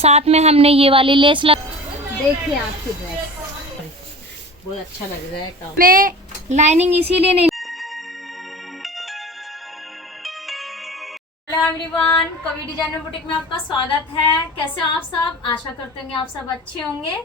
साथ में हमने ये वाली लेस देखिए आपकी ड्रेस बहुत अच्छा लग रहा है काम में लाइनिंग इसीलिए नहीं। हेलो एवरीवन, कवि डिजाइनर बुटीक में आपका स्वागत है। कैसे हो आप सब? आशा करते होंगे आप सब अच्छे होंगे।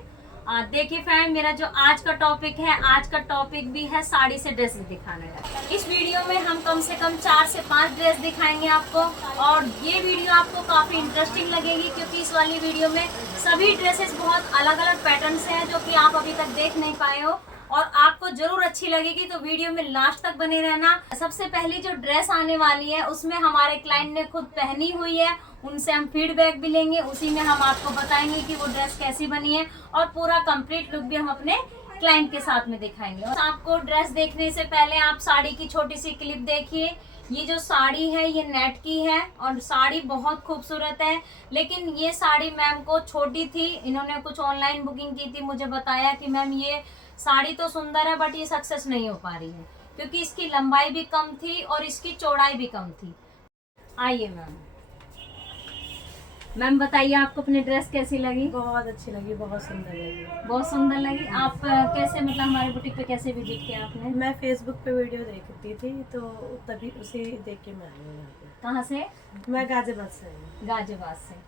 देखिए फ्रेंड, मेरा जो आज का टॉपिक भी है साड़ी से ड्रेस दिखाने का। इस वीडियो में हम कम से कम 4 से 5 ड्रेस दिखाएंगे आपको, और ये वीडियो आपको काफी इंटरेस्टिंग लगेगी क्योंकि इस वाली वीडियो में सभी ड्रेसेस बहुत अलग अलग पैटर्न से हैं जो कि आप अभी तक देख नहीं पाए हो, और आपको जरूर अच्छी लगेगी। तो वीडियो में लास्ट तक बने रहना। सबसे पहली जो ड्रेस आने वाली है उसमें हमारे क्लाइंट ने खुद पहनी हुई है, उनसे हम फीडबैक भी लेंगे, उसी में हम आपको बताएंगे कि वो ड्रेस कैसी बनी है, और पूरा कंप्लीट लुक भी हम अपने क्लाइंट के साथ में दिखाएंगे। और आपको ड्रेस देखने से पहले आप साड़ी की छोटी सी क्लिप देखिए। ये जो साड़ी है ये नेट की है और साड़ी बहुत खूबसूरत है, लेकिन ये साड़ी मैम को छोटी थी। इन्होंने कुछ ऑनलाइन बुकिंग की थी, मुझे बताया कि मैम ये साड़ी तो सुंदर है बट ये सक्सेस नहीं हो पा रही है क्योंकि इसकी लंबाई भी कम थी और इसकी चौड़ाई भी कम थी। आइए मैम बताइए आपको अपनी ड्रेस कैसी लगी? बहुत अच्छी लगी, बहुत सुंदर लगी। बहुत सुंदर लगी। आप कैसे, मतलब हमारे बुटीक पे कैसे विजिट किया आपने? मैं फेसबुक पे वीडियो देखती थी तो तभी उसे देख के मैं आई हूँ यहाँ पे। कहाँ से? मैं गाजियाबाद से आई गाजियाबाद से।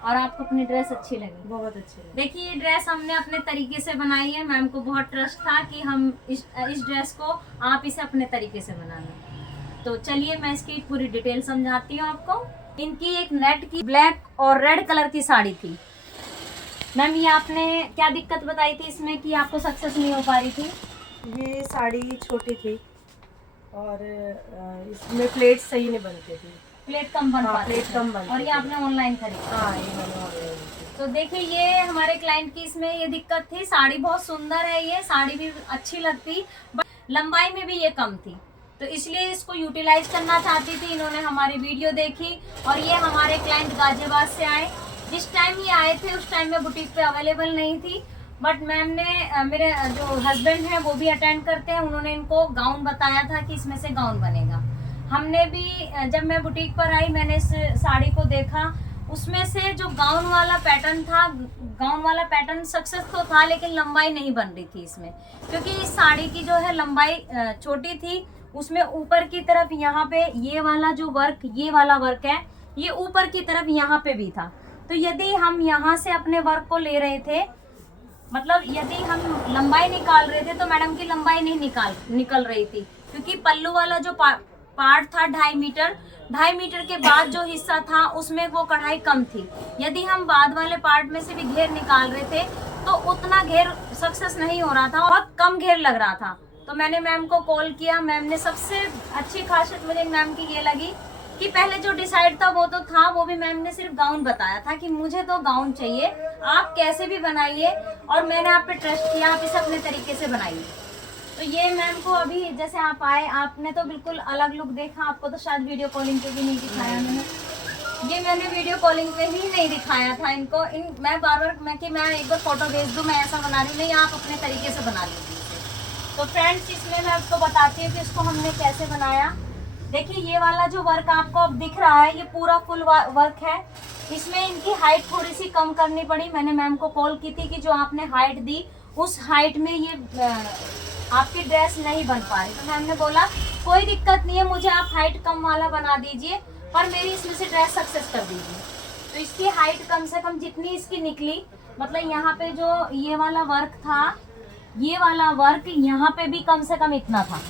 और आपको अपनी ड्रेस अच्छी लगी? बहुत अच्छी लगी। देखिए ये ड्रेस हमने अपने तरीके से बनाई है। मैम को बहुत ट्रस्ट था कि हम इस ड्रेस को आप इसे अपने तरीके से बनाना। तो चलिए मैं इसकी पूरी डिटेल समझाती हूँ आपको। इनकी एक नेट की ब्लैक और रेड कलर की साड़ी थी। मैम ये आपने क्या दिक्कत बताई थी इसमें कि आपको सक्सेस नहीं हो पा रही थी? ये साड़ी छोटी थी और इसमें प्लेट सही नहीं बनती थी। प्लेट कम बन पाती प्लेट कम बनती और ये आपने ऑनलाइन खरीदी? हाँ, ये मैंने ऑनलाइन। तो देखिए ये हमारे क्लाइंट की इसमें ये दिक्कत थी। साड़ी बहुत सुंदर है, ये साड़ी भी अच्छी लगती, बट लंबाई में भी ये कम थी, तो इसलिए इसको यूटिलाइज करना चाहती थी। इन्होंने हमारी वीडियो देखी और ये हमारे क्लाइंट गाजियाबाद से आए। जिस टाइम ये आए थे उस टाइम में बुटीक पे अवेलेबल नहीं थी, बट मैम ने, मेरे जो हस्बैंड हैं वो भी अटेंड करते हैं, उन्होंने इनको गाउन बताया था कि इसमें से गाउन बनेगा। हमने भी, जब मैं बुटीक पर आई मैंने इस साड़ी को देखा, उसमें से जो गाउन वाला पैटर्न था, गाउन वाला पैटर्न सक्सेस तो था लेकिन लंबाई नहीं बन रही थी इसमें, क्योंकि इस साड़ी की जो है लंबाई छोटी थी। उसमें ऊपर की तरफ यहाँ पे ये वाला जो वर्क, ये वाला वर्क है, ये ऊपर की तरफ यहाँ पे भी था। तो यदि हम यहाँ से अपने वर्क को ले रहे थे, मतलब यदि हम लंबाई निकाल रहे थे तो मैडम की लंबाई नहीं निकल रही थी, क्योंकि पल्लू वाला जो पार्ट था 2.5 मीटर के बाद जो हिस्सा था उसमें वो कढ़ाई कम थी। यदि हम बाद वाले पार्ट में से भी घेर निकाल रहे थे तो उतना घेर सक्सेस नहीं हो रहा था, बहुत कम घेर लग रहा था। तो मैंने मैम को कॉल किया। मैम ने, सबसे अच्छी खासियत मुझे मैम की ये लगी कि पहले जो डिसाइड था वो तो था, वो भी मैम ने सिर्फ गाउन बताया था कि मुझे तो गाउन चाहिए, आप कैसे भी बनाइए, और मैंने आप पे ट्रस्ट किया, आप इसे अपने तरीके से बनाइए। तो ये मैम को अभी जैसे आप आए, आपने तो बिल्कुल अलग लुक देखा, आपको तो शायद वीडियो कॉलिंग पे भी नहीं दिखाया मैंने। ये मैंने वीडियो कॉलिंग पे ही नहीं दिखाया था इनको। मैं बार बार कि मैं एक बार फोटो भेज दूँ, मैं ऐसा बना रही हूँ, नहीं आप अपने तरीके से बना लीजिए। तो फ्रेंड्स इसमें मैं आपको बताती हूँ कि इसको हमने कैसे बनाया। देखिए ये वाला जो वर्क आपको अब दिख रहा है ये पूरा फुल वर्क है। इसमें इनकी हाइट थोड़ी सी कम करनी पड़ी। मैंने मैम को कॉल की थी कि जो आपने हाइट दी उस हाइट में ये आपकी ड्रेस नहीं बन पा रही। तो मैम ने बोला कोई दिक्कत नहीं है, मुझे आप हाइट कम वाला बना दीजिए, पर मेरी इसमें से ड्रेस सक्सेस कर दीजिए। तो इसकी हाइट कम से कम जितनी इसकी निकली, मतलब यहाँ पे जो ये वाला वर्क था, ये वाला वर्क यहाँ पे भी कम से कम इतना था।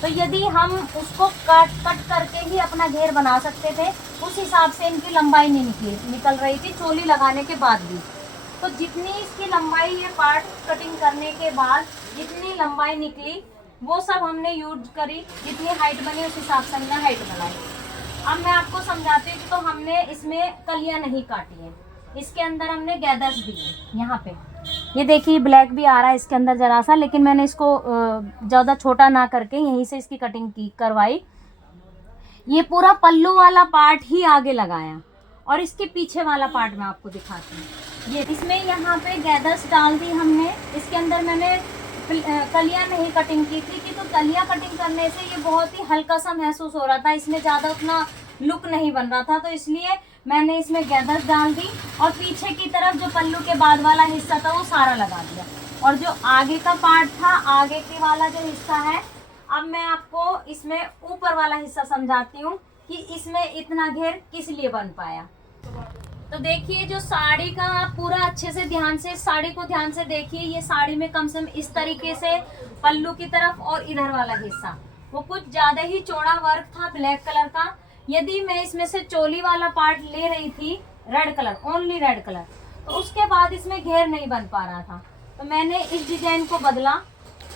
तो यदि हम उसको कट करके ही अपना घेर बना सकते थे, उस हिसाब से इनकी लंबाई नहीं निकल रही थी चोली लगाने के बाद भी। तो जितनी इसकी लंबाई, ये पार्ट कटिंग करने के बाद जितनी लंबाई निकली वो सब हमने यूज करी, जितनी हाइट बनी उस हिसाब से हमने हाइट बनाई। अब मैं आपको समझाती हूँ कि तो हमने इसमें कलियाँ नहीं काटी हैं, इसके अंदर हमने गैदर्स दिए। यहाँ पे ये देखिए ब्लैक भी आ रहा है इसके अंदर जरा सा, लेकिन मैंने इसको ज़्यादा छोटा ना करके यहीं से इसकी कटिंग करवाई। ये पूरा पल्लू वाला पार्ट ही आगे लगाया, और इसके पीछे वाला पार्ट मैं आपको दिखाती हूँ। ये इसमें यहाँ पे गैदर्स डाल दी हमने। इसके अंदर मैंने कलियाँ नहीं कटिंग की थी कि तो कलियाँ कटिंग करने से ये बहुत ही हल्का सा महसूस हो रहा था, इसमें ज़्यादा उतना लुक नहीं बन रहा था, तो इसलिए मैंने इसमें गैदर डाल दी और पीछे की तरफ जो पल्लू के बाद वाला हिस्सा था वो सारा लगा दिया। और जो आगे का पार्ट था, आगे के वाला जो हिस्सा है, अब मैं आपको इसमें ऊपर वाला हिस्सा समझाती हूँ कि इसमें इतना घेर किस लिए बन पाया। तो देखिए, जो साड़ी का आप पूरा अच्छे से ध्यान से साड़ी को ध्यान से देखिए, ये साड़ी में कम से कम इस तरीके से पल्लू की तरफ और इधर वाला हिस्सा वो कुछ ज्यादा ही चौड़ा वर्क था ब्लैक कलर का। यदि मैं इसमें से चोली वाला पार्ट ले रही थी red colour, only red colour, तो उसके बाद इसमें घेर नहीं बन पा रहा था। तो मैंने इस डिजाइन को बदला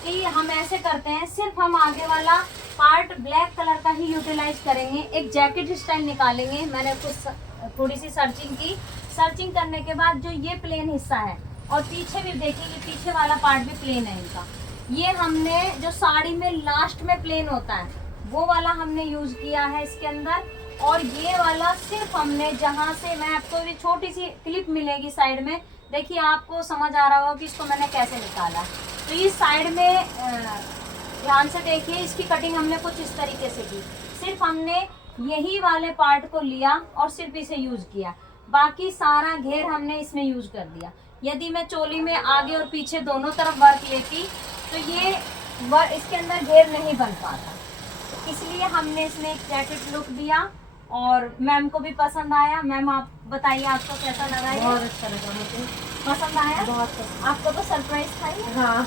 कि हम ऐसे करते हैं, सिर्फ हम आगे वाला पार्ट ब्लैक कलर का ही यूटिलाइज करेंगे। एक जैकेट स्टाइल निकालेंगे। मैंने कुछ थोड़ी सी सर्चिंग करने के बाद जो ये प्लेन हिस्सा है, और पीछे भी देखिए पीछे वाला पार्ट भी प्लेन है इनका, ये हमने जो साड़ी में लास्ट में प्लेन होता है वो वाला हमने यूज किया है इसके अंदर। और ये वाला सिर्फ हमने जहाँ से, मैं आपको भी छोटी सी क्लिप मिलेगी साइड में, देखिए आपको समझ आ रहा होगा कि इसको मैंने कैसे निकाला। तो ये साइड में ध्यान से देखिए, इसकी कटिंग हमने कुछ इस तरीके से की। सिर्फ हमने यही वाले पार्ट को लिया और सिर्फ इसे यूज किया, बाकी सारा घेर हमने इसमें यूज कर दिया। यदि मैं चोली में आगे और पीछे दोनों तरफ वर्क लेती तो ये इसके अंदर घेर नहीं बन पाता, इसलिए हमने इसमें एक जैकेट लुक दिया और मैम को भी पसंद आया। मैम आप बताइए आपको कैसा लगा? ये बहुत अच्छा लगा मुझे, पसंद आया? बहुत पसंद। आपको तो सरप्राइज था ये? हाँ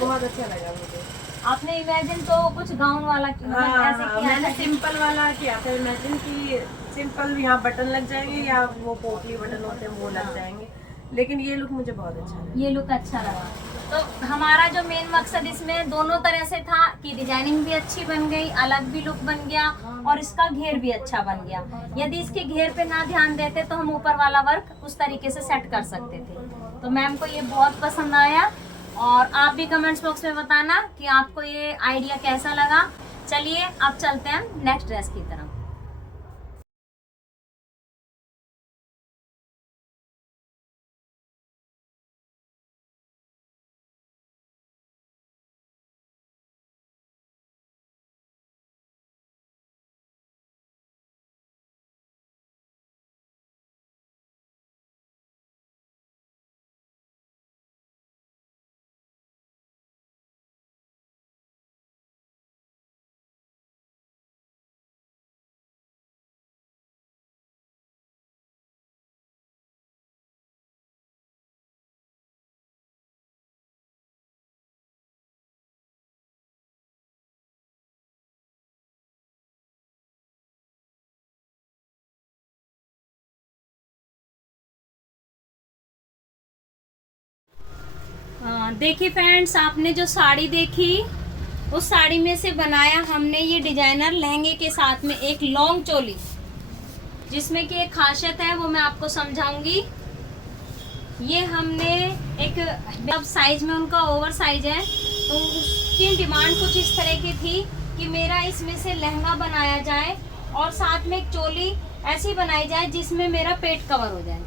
बहुत अच्छा लगा मुझे। आपने इमेजिन तो कुछ गाउन वाला ऐसे किया मैंने था? सिंपल वाला किया था इमेजिन कि सिंपल यहाँ बटन लग जाएंगे या वो पोटली बटन होते हैं वो लग जाएंगे, लेकिन ये लुक मुझे बहुत अच्छा लगा। ये लुक अच्छा लगा। तो हमारा जो मेन मकसद इसमें दोनों तरह से था कि डिजाइनिंग भी अच्छी बन गई, अलग भी लुक बन गया और इसका घेर भी अच्छा बन गया। यदि इसके घेर पे ना ध्यान देते तो हम ऊपर वाला वर्क उस तरीके से सेट कर सकते थे। तो मैम को ये बहुत पसंद आया और आप भी कमेंट्स बॉक्स में बताना कि आपको ये आइडिया कैसा लगा। चलिए अब चलते हैं नेक्स्ट ड्रेस की तरफ। देखिए फ्रेंड्स, आपने जो साड़ी देखी उस साड़ी में से बनाया हमने ये डिजाइनर लहंगे के साथ में एक लॉन्ग चोली, जिसमें कि एक खासियत है वो मैं आपको समझाऊंगी। ये हमने एक अब साइज में उनका ओवर साइज है तो उसकी डिमांड कुछ इस तरह की थी कि मेरा इसमें से लहंगा बनाया जाए और साथ में एक चोली ऐसी बनाई जाए जिसमें मेरा पेट कवर हो जाए।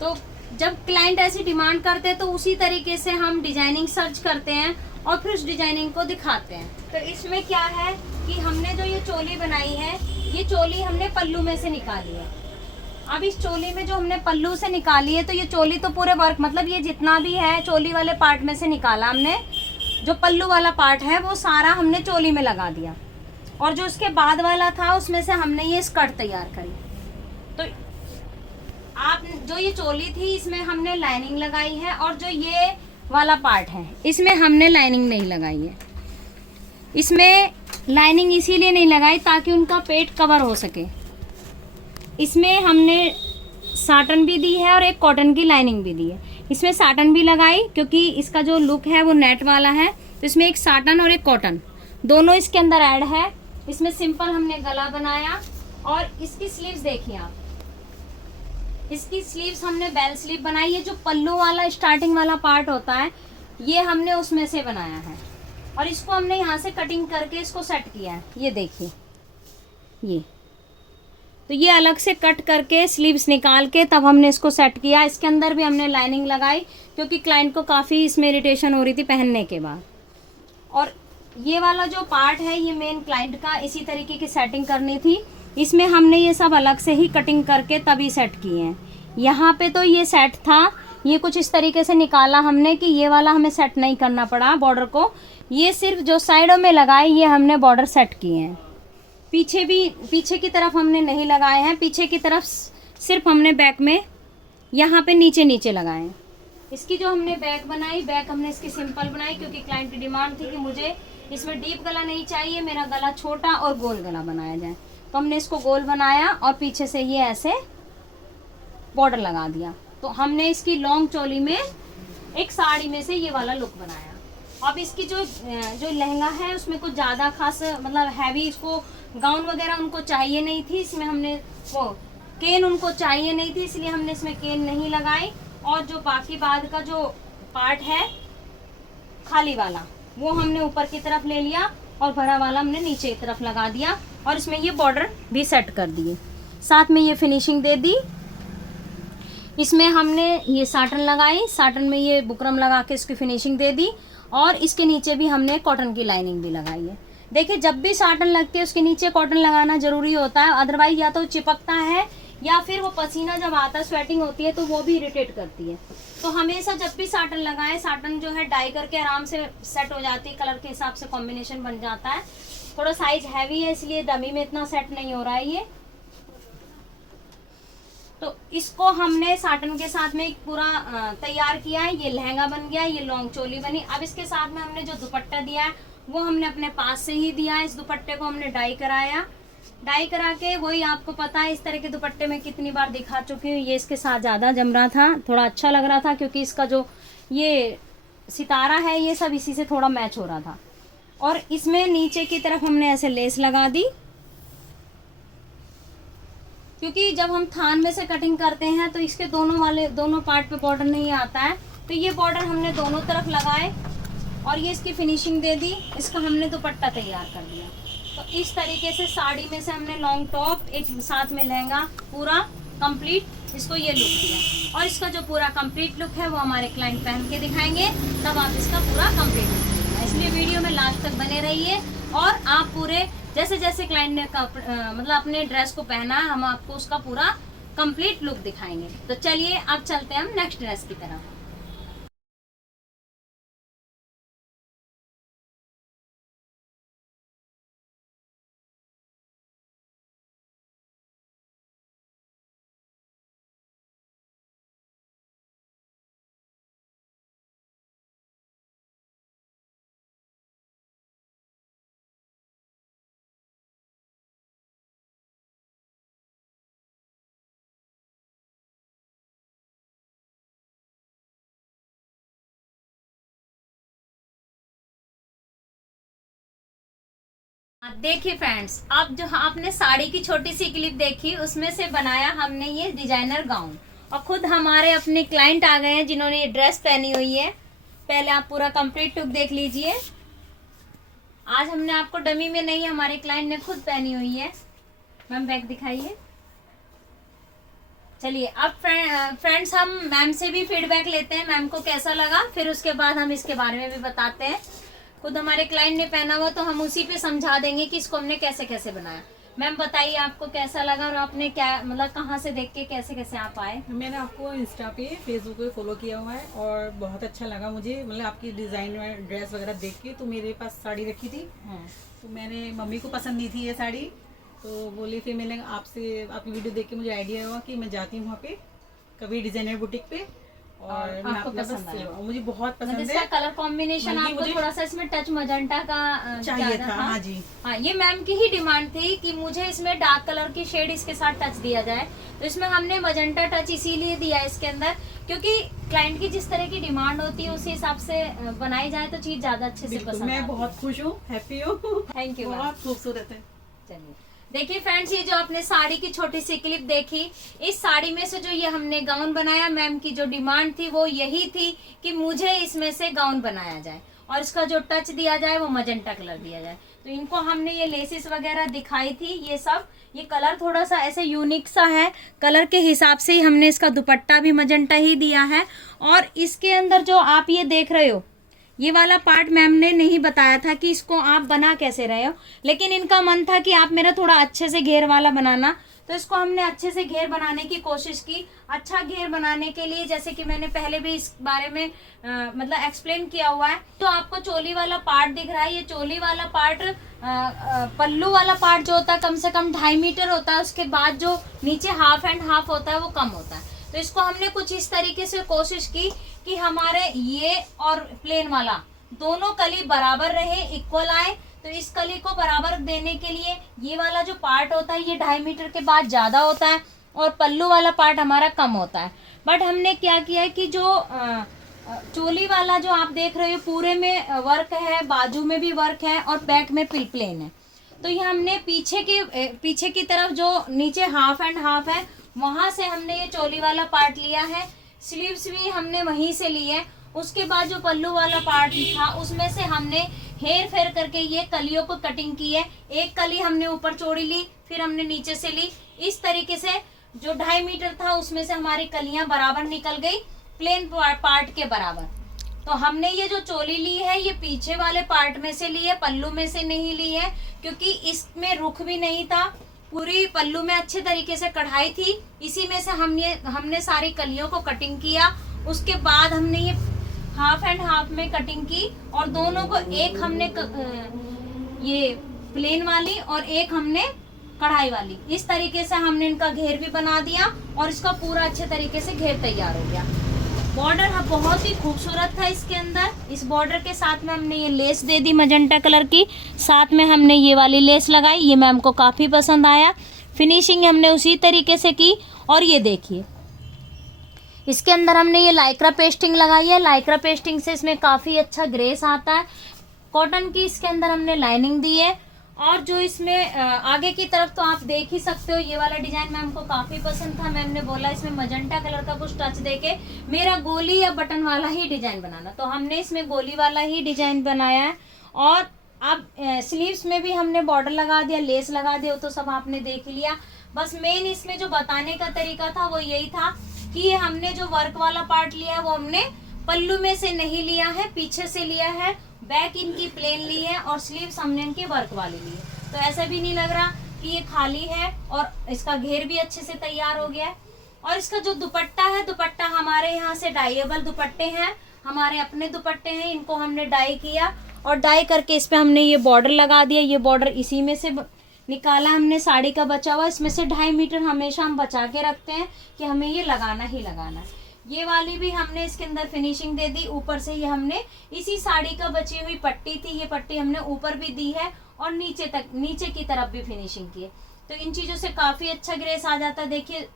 तो जब क्लाइंट ऐसी डिमांड करते हैं तो उसी तरीके से हम डिजाइनिंग सर्च करते हैं और फिर उस डिजाइनिंग को दिखाते हैं। तो इसमें क्या है कि हमने जो ये चोली बनाई है, ये चोली हमने पल्लू में से निकाली है। अब इस चोली में जो हमने पल्लू से निकाली है तो ये चोली तो पूरे वर्क, मतलब ये जितना भी है चोली वाले पार्ट में से निकाला हमने, जो पल्लू वाला पार्ट है वो सारा हमने चोली में लगा दिया और जो उसके बाद वाला था उसमें से हमने ये स्कर्ट तैयार करी। तो आप जो ये चोली थी इसमें हमने लाइनिंग लगाई है और जो ये वाला पार्ट है इसमें हमने लाइनिंग नहीं लगाई है। इसमें लाइनिंग इसीलिए नहीं लगाई ताकि उनका पेट कवर हो सके। इसमें हमने साटन भी दी है और एक कॉटन की लाइनिंग भी दी है। इसमें साटन भी लगाई क्योंकि इसका जो लुक है वो नेट वाला है, तो इसमें एक साटन और एक कॉटन दोनों इसके अंदर ऐड है। इसमें सिंपल हमने गला बनाया और इसकी स्लीव्स देखिए आप, इसकी स्लीव्स हमने बेल स्लीव बनाई है। जो पल्लू वाला स्टार्टिंग वाला पार्ट होता है ये हमने उसमें से बनाया है और इसको हमने यहाँ से कटिंग करके इसको सेट किया है। ये देखिए, ये तो ये अलग से कट करके स्लीव्स निकाल के तब हमने इसको सेट किया। इसके अंदर भी हमने लाइनिंग लगाई क्योंकि क्लाइंट को काफ़ी इसमें इरिटेशन हो रही थी पहनने के बाद। और ये वाला जो पार्ट है ये मेन क्लाइंट का इसी तरीके की सेटिंग करनी थी इसमें हमने ये सब अलग से ही कटिंग करके तभी सेट किए हैं। यहाँ पे तो ये सेट था, ये कुछ इस तरीके से निकाला हमने कि ये वाला हमें सेट नहीं करना पड़ा बॉर्डर को। ये सिर्फ जो साइडों में लगाए ये हमने बॉर्डर सेट किए हैं। पीछे भी, पीछे की तरफ हमने नहीं लगाए हैं, पीछे की तरफ सिर्फ हमने बैक में यहाँ पे नीचे नीचे लगाए हैं। इसकी जो हमने बैक बनाई, बैक हमने इसकी सिंपल बनाई क्योंकि क्लाइंट की डिमांड थी कि मुझे इसमें डीप गला नहीं चाहिए, मेरा गला छोटा और गोल गला बनाया जाए। तो हमने इसको गोल बनाया और पीछे से ये ऐसे बॉर्डर लगा दिया। तो हमने इसकी लॉन्ग चोली में एक साड़ी में से ये वाला लुक बनाया। अब इसकी जो लहंगा है उसमें कुछ ज़्यादा खास मतलब हैवी इसको गाउन वगैरह उनको चाहिए नहीं थी। इसमें हमने वो केन उनको चाहिए नहीं थी, इसलिए हमने इसमें केन नहीं लगाई। और जो बाकी बाद का जो पार्ट है खाली वाला वो हमने ऊपर की तरफ ले लिया और भरा वाला हमने नीचे की तरफ लगा दिया और इसमें ये बॉर्डर भी सेट कर दिए। साथ में ये फिनिशिंग दे दी। इसमें हमने ये साटन लगाई, साटन में ये बुकरम लगा के इसकी फिनिशिंग दे दी और इसके नीचे भी हमने कॉटन की लाइनिंग भी लगाई है। देखिए जब भी साटन लगती है उसके नीचे कॉटन लगाना जरूरी होता है, अदरवाइज या तो चिपकता है या फिर वो पसीना जब आता है स्वेटिंग होती है तो वो भी इरिटेट करती है। तो हमेशा जब भी साटन लगाए, साटन जो है डाई करके आराम से सेट हो जाती है, कलर के हिसाब से कॉम्बिनेशन बन जाता है। थोड़ा साइज हैवी है इसलिए डमी में इतना सेट नहीं हो रहा है ये। तो इसको हमने साटन के साथ में एक पूरा तैयार किया है। ये लहंगा बन गया, ये लॉन्ग चोली बनी। अब इसके साथ में हमने जो दुपट्टा दिया है वो हमने अपने पास से ही दिया है। इस दुपट्टे को हमने डाई कराया, डाई करा के वही आपको पता है इस तरह के दुपट्टे में कितनी बार दिखा चुकी हूँ। ये इसके साथ ज़्यादा जम रहा था, थोड़ा अच्छा लग रहा था क्योंकि इसका जो ये सितारा है ये सब इसी से थोड़ा मैच हो रहा था। और इसमें नीचे की तरफ हमने ऐसे लेस लगा दी क्योंकि जब हम थान में से कटिंग करते हैं तो इसके दोनों पार्ट पे बॉर्डर नहीं आता है। तो ये बॉर्डर हमने दोनों तरफ लगाए और ये इसकी फिनिशिंग दे दी। इसका हमने दुपट्टा तैयार कर दिया। तो इस तरीके से साड़ी में से हमने लॉन्ग टॉप, एक साथ में लहंगा, पूरा कंप्लीट इसको ये लुक दिया। और इसका जो पूरा कंप्लीट लुक है वो हमारे क्लाइंट पहन के दिखाएंगे, तब आप इसका पूरा कंप्लीट लुक देखिएगा। इसलिए वीडियो में लास्ट तक बने रहिए और आप पूरे जैसे जैसे क्लाइंट ने मतलब अपने ड्रेस को पहना है हम आपको उसका पूरा कंप्लीट लुक दिखाएंगे। तो चलिए अब चलते हैं हम नेक्स्ट ड्रेस की तरफ। देखिए फ्रेंड्स, अब जो आपने साड़ी की छोटी सी क्लिप देखी उसमें से बनाया हमने ये डिजाइनर गाउन। और खुद हमारे अपने क्लाइंट आ गए हैं जिन्होंने ये ड्रेस पहनी हुई है। पहले आप पूरा कंप्लीट लुक देख लीजिए। आज हमने आपको डमी में नहीं, हमारे क्लाइंट ने खुद पहनी हुई है। मैम बैक दिखाइए। चलिए अब फ्रेंड्स हम मैम से भी फीडबैक लेते हैं, मैम को कैसा लगा, फिर उसके बाद हम इसके बारे में भी बताते हैं। खुद हमारे क्लाइंट ने पहना हुआ तो हम उसी पे समझा देंगे कि इसको हमने कैसे कैसे बनाया। मैम बताइए आपको कैसा लगा और आपने क्या मतलब कहाँ से देख के कैसे कैसे आप आए? मैंने आपको इंस्टा पे, फेसबुक पे फॉलो किया हुआ है और बहुत अच्छा लगा मुझे, मतलब आपकी डिज़ाइन में ड्रेस वगैरह देख के। तो मेरे पास साड़ी रखी थी तो मैंने, मम्मी को पसंद नहीं थी ये साड़ी तो बोली, फिर मैंने आपसे आपकी वीडियो देख के मुझे आइडिया हुआ कि मैं जाती हूँ वहाँ पे कभी डिजाइनर बुटीक पे और आपको पसंद आया? मुझे बहुत पसंद इसका है। कलर कॉम्बिनेशन आपको थोड़ा सा इसमें टच मजेंटा का चाहिए था। हाँ जी, हाँ, ये मैम की ही डिमांड थी कि मुझे इसमें डार्क कलर की शेड इसके साथ टच दिया जाए। तो इसमें हमने मजेंटा टच इसीलिए दिया इसके अंदर क्योंकि क्लाइंट की जिस तरह की डिमांड होती है उसी हिसाब से बनाई जाए तो चीज ज्यादा अच्छे से पसंद। मैं बहुत खुश हूँ, हैप्पी हूँ। थैंक यू, बहुत खूबसूरत है। चलिए देखिए फ्रेंड्स, ये जो आपने साड़ी की छोटी सी क्लिप देखी, इस साड़ी में से जो ये हमने गाउन बनाया, मैम की जो डिमांड थी वो यही थी कि मुझे इसमें से गाउन बनाया जाए और इसका जो टच दिया जाए वो मजेंटा कलर दिया जाए। तो इनको हमने ये लेसेस वगैरह दिखाई थी, ये सब, ये कलर थोड़ा सा ऐसे यूनिक सा है, कलर के हिसाब से ही हमने इसका दुपट्टा भी मजेंटा ही दिया है। और इसके अंदर जो आप ये देख रहे हो ये वाला पार्ट मैम ने नहीं बताया था कि इसको आप बना कैसे रहे हो, लेकिन इनका मन था कि आप मेरा थोड़ा अच्छे से घेर वाला बनाना, तो इसको हमने अच्छे से घेर बनाने की कोशिश की। अच्छा घेर बनाने के लिए जैसे कि मैंने पहले भी इस बारे में मतलब एक्सप्लेन किया हुआ है। तो आपको चोली वाला पार्ट दिख रहा है, ये चोली वाला पार्ट पल्लू वाला पार्ट जो होता है कम से कम 2.5 मीटर होता है, उसके बाद जो नीचे हाफ एंड हाफ होता है वो कम होता है। तो इसको हमने कुछ इस तरीके से कोशिश की कि हमारे ये और प्लेन वाला दोनों कली बराबर रहे, इक्वल आए। तो इस कली को बराबर देने के लिए ये वाला जो पार्ट होता है ये 2.5 मीटर के बाद ज्यादा होता है और पल्लू वाला पार्ट हमारा कम होता है। बट हमने क्या किया है कि जो चोली वाला जो आप देख रहे हो पूरे में वर्क है, बाजू में भी वर्क है और बैक में प्लेन है। तो ये हमने पीछे की तरफ जो नीचे हाफ एंड हाफ है वहां से हमने ये चोली वाला पार्ट लिया है, स्लीव्स भी हमने वहीं से ली है। उसके बाद जो पल्लू वाला पार्ट था उसमें से हमने हेर फेर करके ये कलियों को कटिंग की है। एक कली हमने ऊपर चौड़ी ली, फिर हमने नीचे से ली, इस तरीके से जो 2.5 मीटर था उसमें से हमारी कलियां बराबर निकल गई प्लेन पार्ट के बराबर। तो हमने ये जो चोली ली है ये पीछे वाले पार्ट में से ली है, पल्लू में से नहीं ली है, क्योंकि इसमें रुख भी नहीं था, पूरी पल्लू में अच्छे तरीके से कढ़ाई थी, इसी में से हमने सारी कलियों को कटिंग किया। उसके बाद हमने ये हाफ एंड हाफ में कटिंग की और दोनों को एक हमने ये प्लेन वाली और एक हमने कढ़ाई वाली, इस तरीके से हमने इनका घेर भी बना दिया और इसका पूरा अच्छे तरीके से घेर तैयार हो गया। बॉर्डर बहुत ही खूबसूरत था इसके अंदर। इस बॉर्डर के साथ में हमने ये लेस दे दी मजेंटा कलर की, साथ में हमने ये वाली लेस लगाई, ये मैम को काफ़ी पसंद आया। फिनिशिंग हमने उसी तरीके से की और ये देखिए इसके अंदर हमने ये लाइक्रा पेस्टिंग लगाई है। लाइक्रा पेस्टिंग से इसमें काफ़ी अच्छा ग्रेस आता है। कॉटन की इसके अंदर हमने लाइनिंग दी है और जो इसमें आगे की तरफ तो आप देख ही सकते हो, ये वाला डिजाइन मैम को काफ़ी पसंद था। मैम ने बोला इसमें मजेंटा कलर का कुछ टच देके मेरा गोली या बटन वाला ही डिजाइन बनाना, तो हमने इसमें गोली वाला ही डिजाइन बनाया है। और अब स्लीव्स में भी हमने बॉर्डर लगा दिया, लेस लगा दिया, तो सब आपने देख लिया। बस मेन इसमें जो बताने का तरीका था वो यही था कि ये हमने जो वर्क वाला पार्ट लिया है वो हमने पल्लू में से नहीं लिया है, पीछे से लिया है, बैक इनकी प्लेन ली है और स्लीव्स हमने इनकी वर्क वाली ली है। तो ऐसा भी नहीं लग रहा कि ये खाली है और इसका घेर भी अच्छे से तैयार हो गया है। और इसका जो दुपट्टा है, दुपट्टा हमारे यहाँ से डाइएबल दुपट्टे हैं, हमारे अपने दुपट्टे हैं, इनको हमने डाई किया और डाई करके इस पे हमने ये बॉर्डर लगा दिया। ये बॉर्डर इसी में से निकाला हमने साड़ी का बचा हुआ, इसमें से 2.5 मीटर हमेशा हम बचा के रखते हैं कि हमें ये लगाना ही लगाना है। ये वाली भी हमने इसके अंदर फिनिशिंग दे दी। ऊपर से ये हमने इसी साड़ी का बची हुई पट्टी थी, ये पट्टी हमने ऊपर भी दी है और नीचे की तरफ भी फिनिशिंग की है। तो इन चीज़ों से काफ़ी अच्छा ग्रेस आ जाता है। देखिए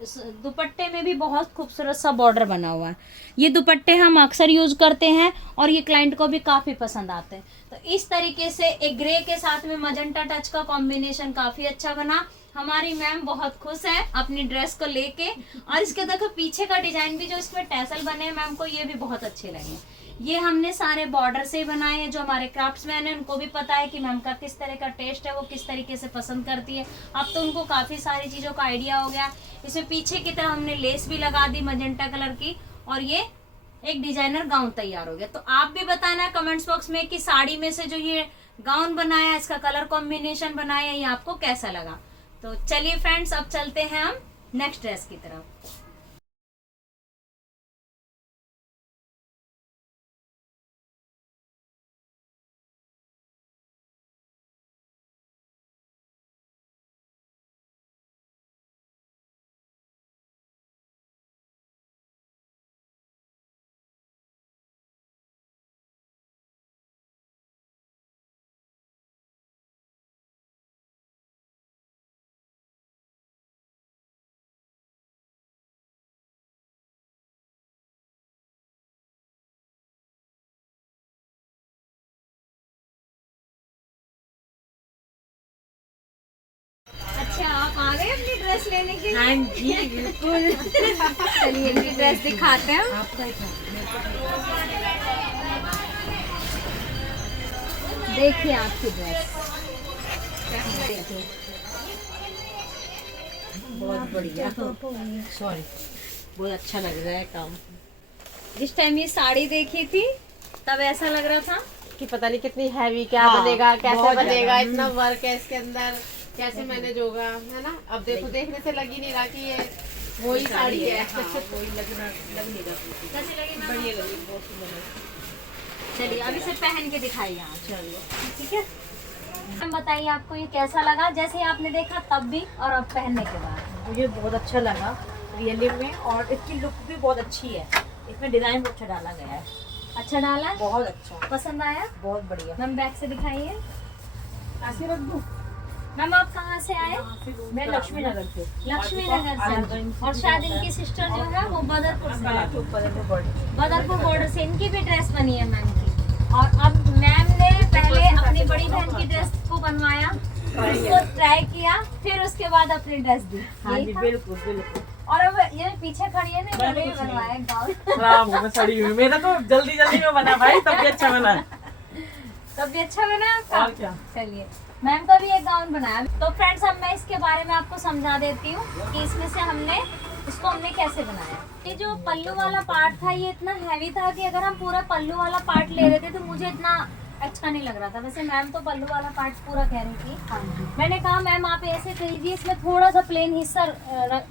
दुपट्टे में भी बहुत खूबसूरत सा बॉर्डर बना हुआ है। ये दुपट्टे हम अक्सर यूज़ करते हैं और ये क्लाइंट को भी काफ़ी पसंद आते हैं। तो इस तरीके से एक ग्रे के साथ में मजेंटा टच का कॉम्बिनेशन काफ़ी अच्छा बना। हमारी मैम बहुत खुश है अपनी ड्रेस को लेके। और इसके देखो पीछे का डिजाइन भी जो इसमें टैसल बने हैं मैम को ये भी बहुत अच्छे लगे। ये हमने सारे बॉर्डर से ही बनाए हैं। जो हमारे क्राफ्ट्समैन है उनको भी पता है कि मैम का किस तरह का टेस्ट है, वो किस तरीके से पसंद करती है। अब तो उनको काफ़ी सारी चीज़ों का आइडिया हो गया। इसमें पीछे की तरफ हमने लेस भी लगा दी मजेंटा कलर की और ये एक डिजाइनर गाउन तैयार हो गया। तो आप भी बताना कमेंट्स बॉक्स में कि साड़ी में से जो ये गाउन बनाया, इसका कलर कॉम्बिनेशन बनाया, ये आपको कैसा लगा। तो चलिए फ्रेंड्स अब चलते हैं हम नेक्स्ट ड्रेस की तरफ। अच्छा आप आ गए अपनी ड्रेस लेने के लिए? हाँ जी बिल्कुल। चलिए इनकी ड्रेस दिखाते हैं। आपका ही था। देखिए आपकी ड्रेस, देखिए बहुत बढ़िया। सॉरी, बहुत अच्छा लग रहा है काम। जिस टाइम ये साड़ी देखी थी तब ऐसा लग रहा था कि पता नहीं कितनी हैवी क्या हाँ, बनेगा, कैसे बहुत बनेगा, इतना वर्क है इसके अंदर, कैसे मैनेज होगा, है ना। अब देखो, देखने से लग ही नहीं रहा कि ये वही साड़ी है। हाँ, वही लग नहीं रहा। कैसी लगी मैम? बढ़िया लगी, बहुत सुंदर लगी। चलिए अब इसे पहन के दिखाइए आप। चलिए ठीक है मैम, बताइए आपको ये कैसा लगा, जैसे ही आपने देखा तब भी और अब पहनने के बाद? मुझे बहुत अच्छा लगा रियली में, और इसकी लुक भी बहुत अच्छी है। इसमें डिजाइन बहुत अच्छा डाला गया है, अच्छा डाला है? बहुत अच्छा, पसंद आया? बहुत बढ़िया। मैम बैक से दिखाइए। ऐसे रख दूं? मैम आप कहाँ से आए? मैं लक्ष्मी नगर से। लक्ष्मी नगर से। और शायद इनकी सिस्टर जो है वो बदरपुर से है। बदरपुर बॉर्डर से इनकी भी ड्रेस बनी है मैम की। और अब मैम ने पहले अपनी बड़ी बहन की ड्रेस को बनवाया, उसको ट्राई किया, फिर उसके बाद अपनी ड्रेस दी। हाँ यही जी, था? बिल्कुल बिल्कुल। और अब ये पीछे खड़ी है ना, मैंने भी बनवाया गाउन। खराब हो मैं सड़ी हुई, मेरा तो जल्दी जल्दी में बना भाई, तब भी अच्छा बना। तब भी अच्छा बना आपका? और क्या। चलिए मैम का भी एक गाउन बनाया। तो फ्रेंड्स अब मैं इसके बारे में आपको समझा देती हूँ कि इसमें से हमने कैसे बनाया। ये जो पल्लू वाला पार्ट था ये इतना हैवी था कि अगर हम पूरा पल्लू वाला पार्ट ले रहे थे तो मुझे इतना अच्छा नहीं लग रहा था। वैसे मैम तो पल्लू वाला पार्ट पूरा कह रही थी। मैंने कहा मैम आप ऐसे कीजिए, इसमें थोड़ा सा प्लेन हिस्सा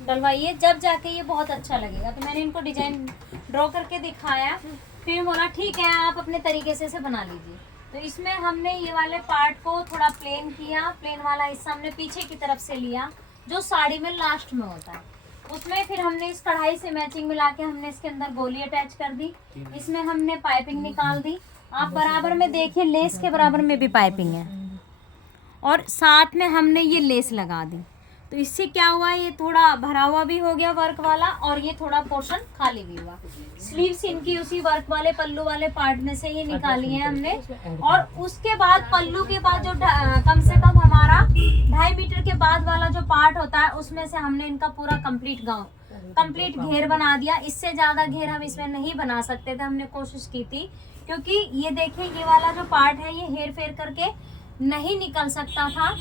डलवाइए, जब जाके ये बहुत अच्छा लगेगा। तो मैंने इनको डिजाइन ड्रॉ करके दिखाया, फिर बोला ठीक है आप अपने तरीके से इसे बना लीजिए। तो इसमें हमने ये वाले पार्ट को थोड़ा प्लेन किया, प्लेन वाला हिस्सा हमने पीछे की तरफ से लिया जो साड़ी में लास्ट में होता है। उसमें फिर हमने इस कढ़ाई से मैचिंग मिला के हमने इसके अंदर गोली अटैच कर दी। इसमें हमने पाइपिंग निकाल दी। आप बराबर में देखिए, लेस के बराबर में भी पाइपिंग है और साथ में हमने ये लेस लगा दी। तो इससे क्या हुआ, ये थोड़ा भरा हुआ भी हो गया वर्क वाला और ये थोड़ा पोर्शन खाली भी हुआ। स्लीव्स इनकी उसी वर्क वाले पल्लू वाले पार्ट में से ही निकाली है हमने। और उसके बाद पल्लू के बाद जो कम से कम हमारा 2.5 मीटर के बाद वाला जो पार्ट होता है उसमें से हमने इनका पूरा कंप्लीट घेर बना दिया। इससे ज्यादा घेर हम इसमें नहीं बना सकते थे, हमने कोशिश की थी, क्योंकि ये देखिए ये वाला जो पार्ट है ये हेर फेर करके नहीं निकल सकता था।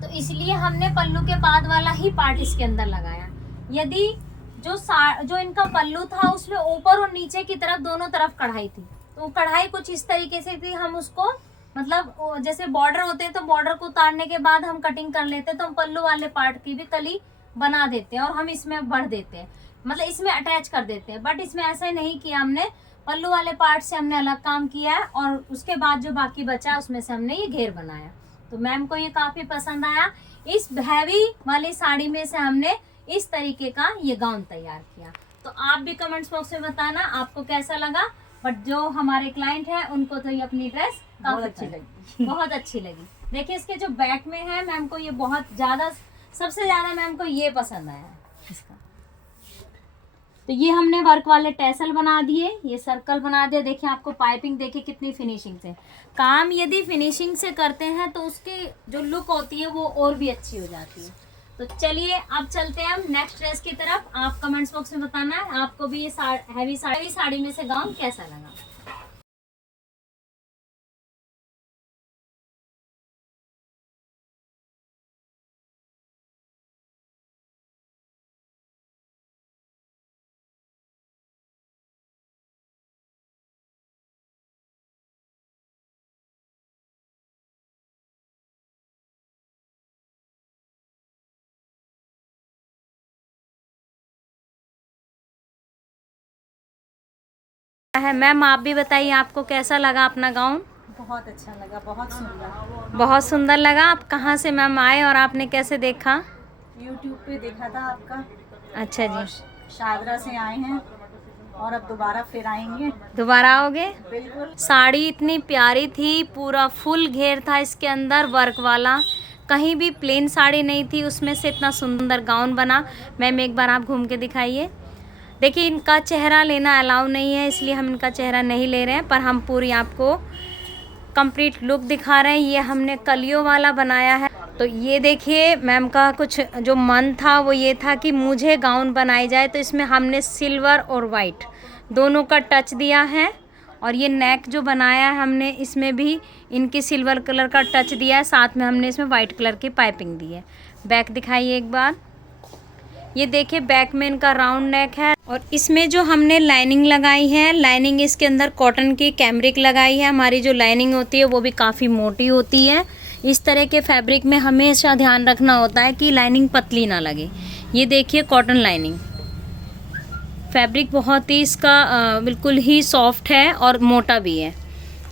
तो इसलिए हमने पल्लू के बाद वाला ही पार्ट इसके अंदर लगाया। यदि जो इनका पल्लू था उसमें ऊपर और नीचे की तरफ दोनों तरफ कढ़ाई थी, तो कढ़ाई कुछ इस तरीके से थी, हम उसको मतलब जैसे बॉर्डर होते हैं तो बॉर्डर को उतारने के बाद हम कटिंग कर लेते हैं, तो हम पल्लू वाले पार्ट की भी कली बना देते हैं और हम इसमें भर देते हैं, मतलब इसमें अटैच कर देते हैं। बट इसमें ऐसा नहीं किया हमने, पल्लू वाले पार्ट से हमने अलग काम किया है और उसके बाद जो बाकी बचा उसमें से हमने ये घेर बनाया। तो मैम को ये काफी पसंद आया। इस हैवी वाली साड़ी में से हमने इस तरीके का ये गाउन तैयार किया। तो आप भी कमेंट्स बॉक्स में बताना आपको कैसा लगा। बट जो हमारे क्लाइंट हैं उनको तो ये अपनी ड्रेस काफी अच्छी लगी, बहुत अच्छी लगी। देखिए इसके जो बैक में है मैम को ये बहुत ज्यादा, सबसे ज्यादा मैम को ये पसंद आया है इसका। तो ये हमने वर्क वाले टैसल बना दिए, ये सर्कल बना दिया। देखिए आपको पाइपिंग देखिए कितनी फिनिशिंग से। काम यदि फिनिशिंग से करते हैं तो उसकी जो लुक होती है वो और भी अच्छी हो जाती है। तो चलिए अब चलते हैं हम नेक्स्ट ड्रेस की तरफ। आप कमेंट्स बॉक्स में बताना है आपको भी ये हैवी साड़ी में से गाउन कैसा लगा। है मैम आप भी बताइए आपको कैसा लगा अपना गाउन। बहुत अच्छा लगा, बहुत सुंदर। बहुत सुंदर लगा। आप कहाँ से मैम आए और आपने कैसे देखा? यूट्यूब पे देखा था आपका। अच्छा जी, शादरा से आए हैं और अब दोबारा फिर आएंगे। दोबारा आओगे? बिल्कुल। साड़ी इतनी प्यारी थी, पूरा फुल घेर था इसके अंदर वर्क वाला, कहीं भी प्लेन साड़ी नहीं थी, उसमें से इतना सुंदर गाउन बना। मैम एक बार आप घूम के दिखाइए। देखिए इनका चेहरा लेना अलाउ नहीं है इसलिए हम इनका चेहरा नहीं ले रहे हैं, पर हम पूरी आपको कंप्लीट लुक दिखा रहे हैं। ये हमने कलियों वाला बनाया है। तो ये देखिए मैम का कुछ जो मन था वो ये था कि मुझे गाउन बनाई जाए, तो इसमें हमने सिल्वर और वाइट दोनों का टच दिया है। और ये नेक जो बनाया है हमने इसमें भी इनकी सिल्वर कलर का टच दिया है, साथ में हमने इसमें वाइट कलर की पाइपिंग दी है। बैक दिखाइए एक बार। ये देखिए बैक में इनका राउंड नेक है और इसमें जो हमने लाइनिंग लगाई है, लाइनिंग इसके अंदर कॉटन की कैमरिक लगाई है। हमारी जो लाइनिंग होती है वो भी काफ़ी मोटी होती है। इस तरह के फैब्रिक में हमेशा ध्यान रखना होता है कि लाइनिंग पतली ना लगे। ये देखिए कॉटन लाइनिंग, फैब्रिक बहुत ही इसका बिल्कुल ही सॉफ्ट है और मोटा भी है।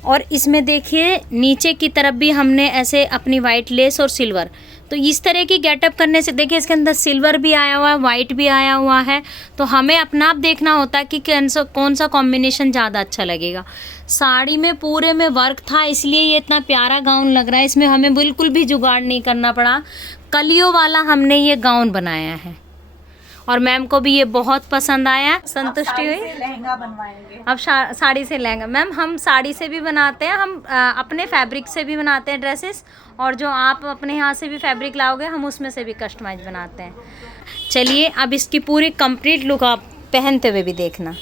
और इसमें देखिए नीचे की तरफ भी हमने ऐसे अपनी वाइट लेस और सिल्वर, तो इस तरह की गेटअप करने से देखिए इसके अंदर सिल्वर भी आया हुआ है, वाइट भी आया हुआ है। तो हमें अपना आप देखना होता है कि कौन सा कॉम्बिनेशन ज़्यादा अच्छा लगेगा। साड़ी में पूरे में वर्क था इसलिए ये इतना प्यारा गाउन लग रहा है। इसमें हमें बिल्कुल भी जुगाड़ नहीं करना पड़ा, कलियों वाला हमने ये गाउन बनाया है और मैम को भी ये बहुत पसंद आया, संतुष्टि हुई। लहंगा बनवाएंगे अब साड़ी से लहंगा। मैम हम साड़ी से भी बनाते हैं, हम अपने फैब्रिक से भी बनाते हैं ड्रेसेस, और जो आप अपने यहाँ से भी फैब्रिक लाओगे हम उसमें से भी कस्टमाइज बनाते हैं। चलिए अब इसकी पूरी कंप्लीट लुक आप पहनते हुए भी देखना।